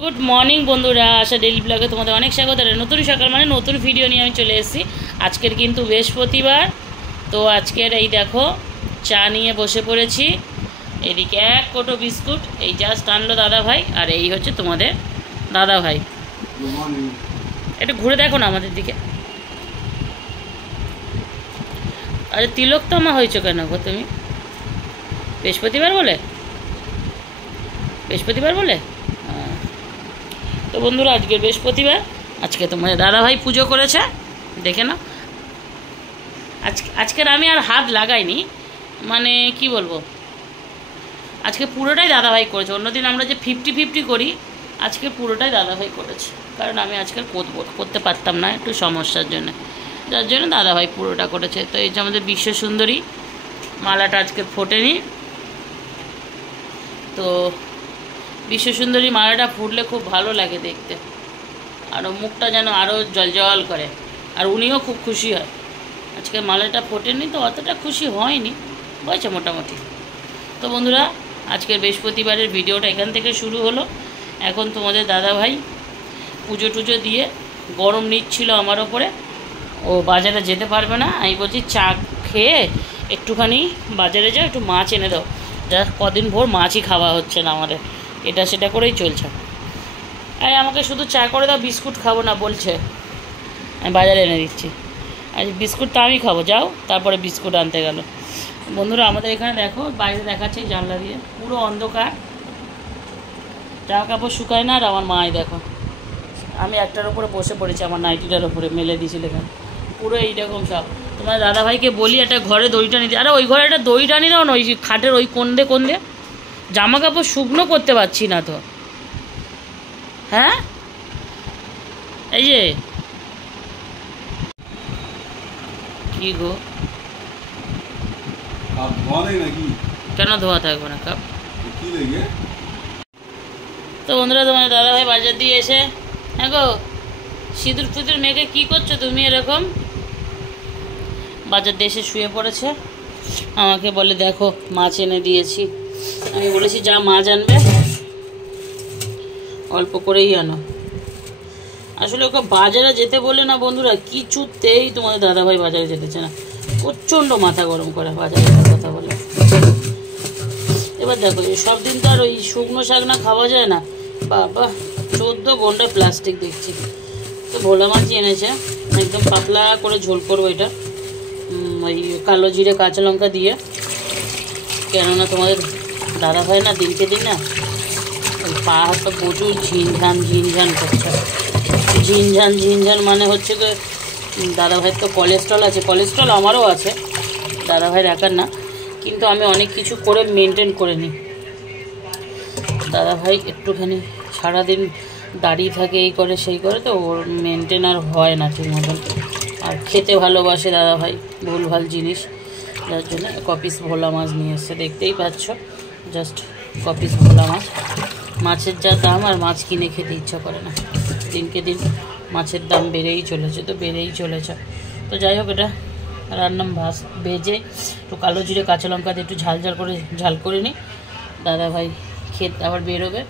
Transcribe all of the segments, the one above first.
Good morning বন্ধুরা, আশা daily ব্লগে তোমাদের অনেক স্বাগত। নতুন সকাল মানে নতুন ভিডিও নিয়ে আমি চলে এসেছি। আজকের কিন্তু বৃহস্পতিবার, তো আজকের এই দেখো চা নিয়ে বসে পড়েছি। এদিকে এক কোটো বিস্কুট, এই জাস্ট আনলো দাদা ভাই, আর এই হচ্ছে তোমাদের দাদা ভাই। একটু ঘুরে দেখো না আমাদের দিকে। আরে তিলক তো আমার হয়েছো কেন গো তুমি? বৃহস্পতিবার বলে তো বন্ধুরা, আজকে বৃহস্পতিবার, আজকে তোমাদের দাদাভাই পুজো করেছে, দেখে না। আজকের আমি আর হাত লাগাইনি, মানে কি বলবো, আজকে পুরোটাই দাদাভাই করেছে। অন্যদিন আমরা যে 50-50 করি, আজকে পুরোটাই দাদাভাই করেছে, কারণ আমি আজকে করতে পারতাম না একটু সমস্যার জন্য, যার জন্য দাদাভাই পুরোটা করেছে। তো এই যে আমাদের বিশ্ব সুন্দরী মালাটা আজকে ফোটেনি, তো বিশ্ব সুন্দরী মালাটা ফুটলে খুব ভালো লাগে দেখতে, আরও মুখটা যেন আরও জল করে, আর উনিও খুব খুশি হয়। আজকে মালাটা ফোটেনি তো অতটা খুশি হয়নি, হয়েছে মোটামুটি। তো বন্ধুরা, আজকের বৃহস্পতিবারের ভিডিওটা এখান থেকে শুরু হলো। এখন তোমাদের দাদাভাই পুজো টুজো দিয়ে গরম নিচ্ছিল আমার ওপরে, ও বাজারে যেতে পারবে না। আমি বলছি চা খেয়ে একটুখানি বাজারে যাও, একটু মাছ এনে দাও। যা কদিন ভোর মাছই খাওয়া হচ্ছে না আমাদের, এটা সেটা করেই চলছে। আরে আমাকে শুধু চা করে দাও, বিস্কুট খাবো না বলছে, আমি বাজারে এনে দিচ্ছি। আর বিস্কুট তো আমি খাবো, যাও। তারপরে বিস্কুট আনতে গেল। বন্ধুরা, আমাদের এখানে দেখো বাইরে দেখাচ্ছে জানলা দিয়ে পুরো অন্ধকার, জামা কাপড় শুকায় না। আর আমার মাই দেখো, আমি একটার উপরে বসে পড়েছি, আমার নাইটিটার উপরে মেলে দিয়েছিল এখানে, পুরো এইরকম সব। তোমার দাদাভাইকে বলি একটা ঘরে দড়িটা নিতে, আরে ওই ঘরে একটা দড়ি টানি দাও না, ওই খাটের ওই কোন্দে জামা কাপড় শুকনো করতে পারছি না তো। হ্যাঁ, এই যে কি গো, কেন ধোয়া থাকবে না কাপ? তো বন্ধুরা, তোমার দাদাভাই বাজার দিয়ে এসে, হ্যাঁ গো, সিঁদুর ফিঁদুর মেখে কী করছো তুমি এরকম? বাজার দিয়ে এসে শুয়ে পড়েছে, আমাকে বলে দেখো মাছ এনে দিয়েছি। আমি বলেছি যা মাছ আনবে অল্প করেই আনো। আসলে ওকে বাজারে যেতে বলে না বন্ধুরা, কিছুতেই তোমাদের দাদাভাই বাজারে যেতেছে না, প্রচণ্ড মাথা গরম করে বাজারে কথা বলে। এবার দেখো, সব দিন তো আর ওই শুকনো শাকনা খাওয়া যায় না, বাবা 14 ঘন্টা প্লাস্টিক দেখছি। তো ভোলা মাছই এনেছে, একদম পাতলা করে ঝোল করবো এটা, ওই কালো জিরে কাঁচা লঙ্কা দিয়ে। কেননা তোমাদের দাদাভাই না দিনকে দিন না ওই পা হাতটা প্রচুর ঝিনঝান করছে। ঝিনঝান মানে হচ্ছে যে দাদাভাইয়ের তো কোলেস্ট্রল আছে, কোলেস্ট্রল আমারও আছে, দাদাভাইয়ের একার না, কিন্তু আমি অনেক কিছু করে মেনটেন করে নিই। দাদাভাই একটুখানি সারাদিন দাঁড়িয়ে থাকে, এই করে সেই করে, তো ওর মেনটেন আর হয় না ঠিক মতন। আর খেতে ভালোবাসে দাদাভাই ভুলভাল জিনিস, যার জন্য কপিস ভোলা মাছ নিয়ে এসছে, দেখতেই পাচ্ছ, জাস্ট কপিস ভোলা মাছ। মাছের যা দাম, আর মাছ কিনে খেতে ইচ্ছা করে না, দিনকে দিন মাছের দাম বেড়েই চলেছে। তো যাই হোক, এটা রান্না ভেজে একটু কালো জিরে কাঁচা লঙ্কা দিয়ে একটু ঝাল করে নিই। দাদাভাই খেতে আবার বেরোবে,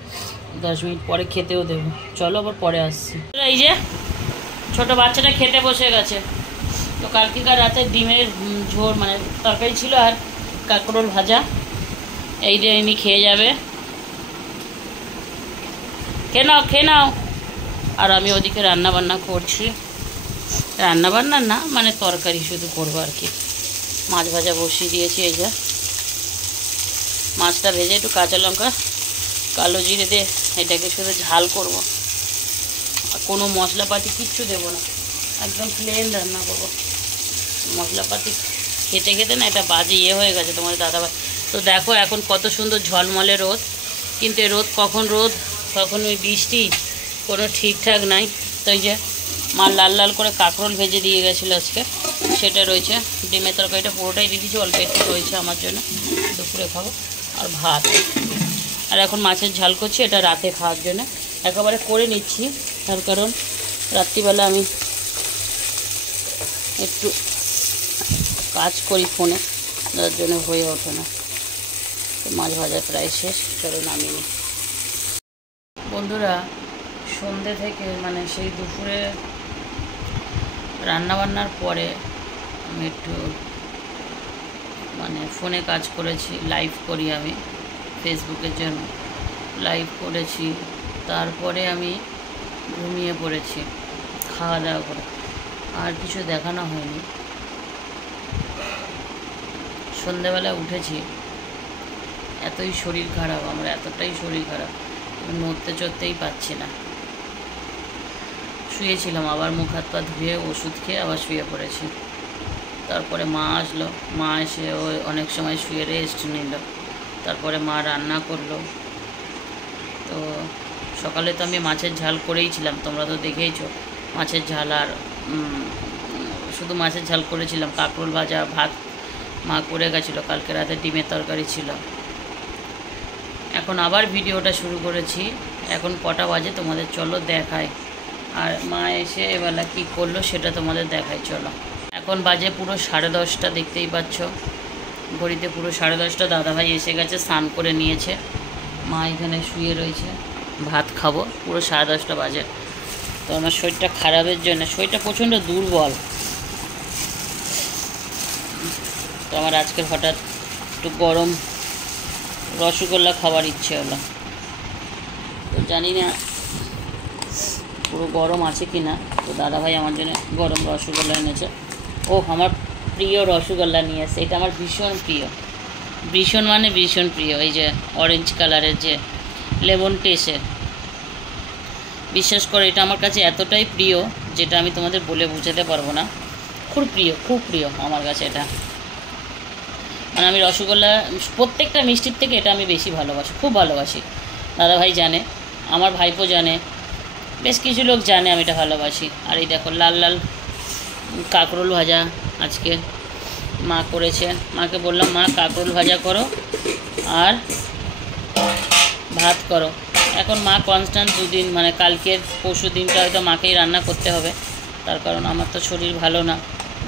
10 মিনিট পরে খেতেও দেবো। চলো আবার পরে আসছি। এই যে ছোটো বাচ্চাটা খেতে বসে গেছে। তো কালকেকার রাতে ডিমের ঝোল মানে তরকারি ছিল, আর কাঁকরোল ভাজা, এই দিয়ে এমনি খেয়ে যাবে। খেয়ে নাও। আর আমি ওদিকে রান্নাবান্না করছি, রান্নাবান্না না মানে তরকারি শুধু করবো আর কি। মাছ ভাজা বসিয়ে দিয়েছি, এই যে মাছটা ভেজে একটু কাঁচা লঙ্কা কালো জিরে দিয়ে এটাকে শুধু ঝাল করব, আর কোনো মশলাপাতি কিচ্ছু দেবো না, একদম প্লেন রান্না করবো। মশলাপাতি খেতে না এটা বাজে হয়ে গেছে তোমাদের দাদাভাই। তো দেখো এখন কত সুন্দর ঝলমলে রোদ, কিন্তু এই রোদ কখন ওই বৃষ্টি, কোনো ঠিকঠাক নাই। তো এই যে মা লাল করে কাঁকরোল ভেজে দিয়ে গেছিলো আজকে, সেটা রয়েছে। ডিমের তরকারিটা পুরোটাই দিয়ে দিয়েছি, অল্প একটু রয়েছে আমার জন্য, দুপুরে খাবো। আর ভাত, আর এখন মাছের ঝাল করছি, এটা রাতে খাওয়ার জন্য একেবারে করে নিচ্ছি। তার কারণ রাত্রিবেলা আমি একটু কাজ করি ফোনে, যার জন্য হয়ে ওঠে না। তো মাছ ভাজা প্রায় শেষ, চলো নামিয়ে নিই। বন্ধুরা সন্ধে থেকে মানে সেই দুপুরে রান্নাবান্নার পরে আমি একটু মানে ফোনে কাজ করেছি, লাইভ করি আমি ফেসবুকের জন্য, লাইভ করেছি। তারপরে আমি ঘুমিয়ে পড়েছি খাওয়া দাওয়া করে, আর কিছু দেখানো হয়নি। সন্ধ্যাবেলা উঠেছি, এতই শরীর খারাপ আমার, এতটাই শরীর খারাপ, নড়তে চড়তেই পাচ্ছি না। শুয়েছিলাম, আবার মুখ হাত পা ধুয়ে ওষুধ খেয়ে আবার শুয়ে পড়েছি। তারপরে মা আসলো, মা এসে ওই অনেক সময় শুয়ে রেস্ট নিল। তারপরে মা রান্না করলো। তো সকালে তো আমি মাছের ঝাল করেইছিলাম, তোমরা তো দেখেইছো মাছের ঝাল, আর শুধু মাছের ঝাল করেছিলাম। কাঁকরোল ভাজা, ভাত মা করে গেছিলো, কালকে রাতে ডিমের তরকারি ছিল। এখন আবার ভিডিওটা শুরু করেছি। এখন কটা বাজে তোমাদের চলো দেখাই, আর মা এসে এবেলা কী করলো সেটা তোমাদের দেখাই। চলো, এখন বাজে পুরো 10:30, দেখতেই পাচ্ছ ঘড়িতে পুরো 10:30। দাদাভাই এসে গেছে, স্নান করে নিয়েছে, মা এখানে শুয়ে রয়েছে, ভাত খাবো। পুরো 10:30 বাজে। তো আমার শরীরটা খারাপের জন্য, শরীরটা প্রচণ্ড দুর্বল। তো আমার আজকের হঠাৎ একটু গরম রসগোল্লা খাওয়ার ইচ্ছে হলো। তো জানি না পুরো গরম আছে কি না। তো দাদাভাই আমার জন্য গরম রসগোল্লা এনেছে। ও আমার প্রিয় রসগোল্লা নিয়ে এসে, এটা আমার ভীষণ প্রিয়, ভীষণ মানে ভীষণ প্রিয়। এই যে অরেঞ্জ কালারের যে লেমন টেস্টের, বিশ্বাস করে এটা আমার কাছে এতটাই প্রিয় যেটা আমি তোমাদের বলে বোঝাতে পারবো না। খুব প্রিয়, খুব প্রিয় আমার কাছে এটা। মানে আমি রসগোল্লা প্রত্যেকটা মিষ্টির থেকে এটা আমি বেশি ভালোবাসি, খুব ভালোবাসি। দাদাভাই জানে, আমার ভাইপো জানে, বেশ কিছু লোক জানে আমি এটা ভালোবাসি। আর এই দেখো লাল লাল কাঁকরোল ভাজা আজকে মা করেছে। মাকে বললাম মা কাঁকরোল ভাজা করো আর ভাত করো। এখন মা কনস্ট্যান্ট দুদিন, মানে কালকের পরশু দিনটা হয়তো মাকেই রান্না করতে হবে, তার কারণ আমার তো শরীর ভালো না,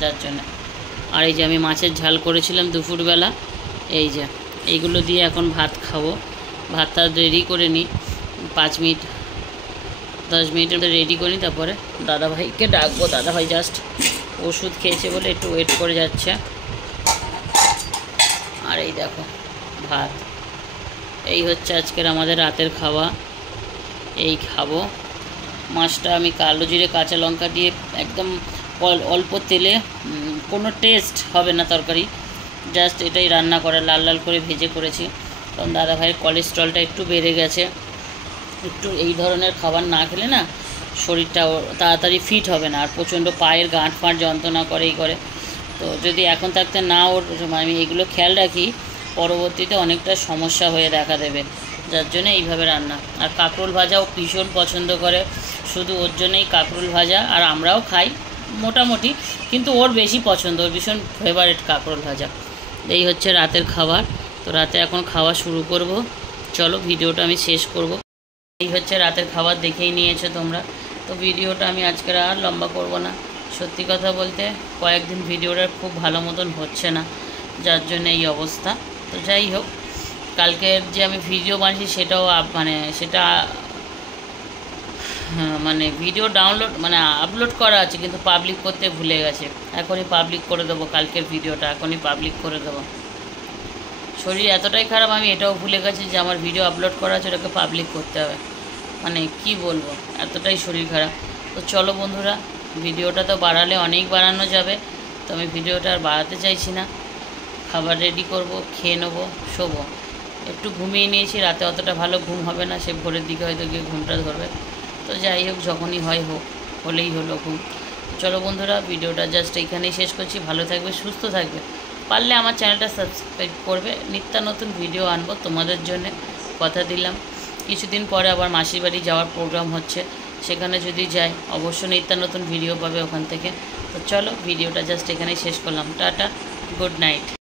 যার জন্য। আর এই যে আমি মাছের ঝাল করেছিলাম দুপুরবেলা, এই যে এইগুলো দিয়ে এখন ভাত খাবো। ভাতটা রেডি করে নিই, 5 মিনিট 10 মিনিটের মধ্যে রেডি করি, তারপরে দাদাভাইকে ডাকবো। দাদাভাই জাস্ট ওষুধ খেয়েছে বলে একটু ওয়েট করে যাচ্ছে। আর এই দেখো ভাত, এই হচ্ছে আজকের আমাদের রাতের খাওয়া। এই খাবো। মাছটা আমি কালো জিরে কাঁচা লঙ্কা দিয়ে একদম অল্প তেলে, কোনো টেস্ট হবে না তরকারি, জাস্ট এটাই রান্না করে লাল লাল করে ভেজে করেছি। কারণ দাদাভাইয়ের কোলেস্ট্রলটা একটু বেড়ে গেছে, একটু এই ধরনের খাবার না খেলে না শরীরটা তাড়াতাড়ি ফিট হবে না, আর প্রচণ্ড পায়ের গাঁট ফাঁট যন্ত্রণা করেই করে। তো যদি এখন থাকতে না ওর আমি এগুলো খেয়াল রাখি, পরবর্তীতে অনেকটা সমস্যা হয়ে দেখা দেবে, যার জন্য এইভাবে রান্না। আর কাঁকরোল ভাজাও ভীষণ পছন্দ করে, শুধু ওর জন্যই কাঁকরোল ভাজা, আর আমরাও খাই মোটামুটি, কিন্তু ওর বেশি পছন্দ, ওর ভীষণ ফেভারিট কাঁকরোল ভাজা। এই হচ্ছে রাতের খাবার। তো রাতে এখন খাওয়া শুরু করব, চলো ভিডিওটা আমি শেষ করব। এই হচ্ছে রাতের খাবার, দেখেই নিয়েছো তোমরা। তো ভিডিওটা আমি আজকের আর লম্বা করব না। সত্যি কথা বলতে কয়েকদিন ভিডিওটা খুব ভালো মতন হচ্ছে না, যার জন্য এই অবস্থা। তো যাই হোক, কালকের যে আমি ভিডিও বানিয়েছি সেটাও মানে ভিডিও ডাউনলোড মানে আপলোড করা আছে, কিন্তু পাবলিক করতে ভুলে গেছে। এখনই পাবলিক করে দেবো, কালকের ভিডিওটা এখনই পাবলিক করে দেবো। শরীর এতটাই খারাপ, আমি এটাও ভুলে গেছি যে আমার ভিডিও আপলোড করা আছে, ওটাকে পাবলিক করতে হবে। মানে কি বলবো, এতটাই শরীর খারাপ। তো চলো বন্ধুরা, ভিডিওটা তো বাড়ালে অনেক বাড়ানো যাবে, তো আমি ভিডিওটা আর বাড়াতে চাইছি না। খাবার রেডি করব, খেয়ে নেবো, শোবো। একটু ঘুমিয়ে নিয়েছি, রাতে অতটা ভালো ঘুম হবে না, সে ভোরের দিকে হয়তো গিয়ে ঘুমটা ধরবে। তো যাই হোক, যখনই হয় হোক, হলেই হলো ঘুম। চলো বন্ধুরা, ভিডিওটা জাস্ট এইখানেই শেষ করছি। ভালো থাকবে, সুস্থ থাকবে, পারলে আমার চ্যানেলটা সাবস্ক্রাইব করবে। নিত্য নতুন ভিডিও আনবো তোমাদের জন্যে, কথা দিলাম। কিছুদিন পরে আবার মাসির বাড়ি যাওয়ার প্রোগ্রাম হচ্ছে, সেখানে যদি যাই অবশ্যই নিত্য নতুন ভিডিও পাবে ওখান থেকে। তো চলো, ভিডিওটা জাস্ট এখানেই শেষ করলাম। Tata, good night.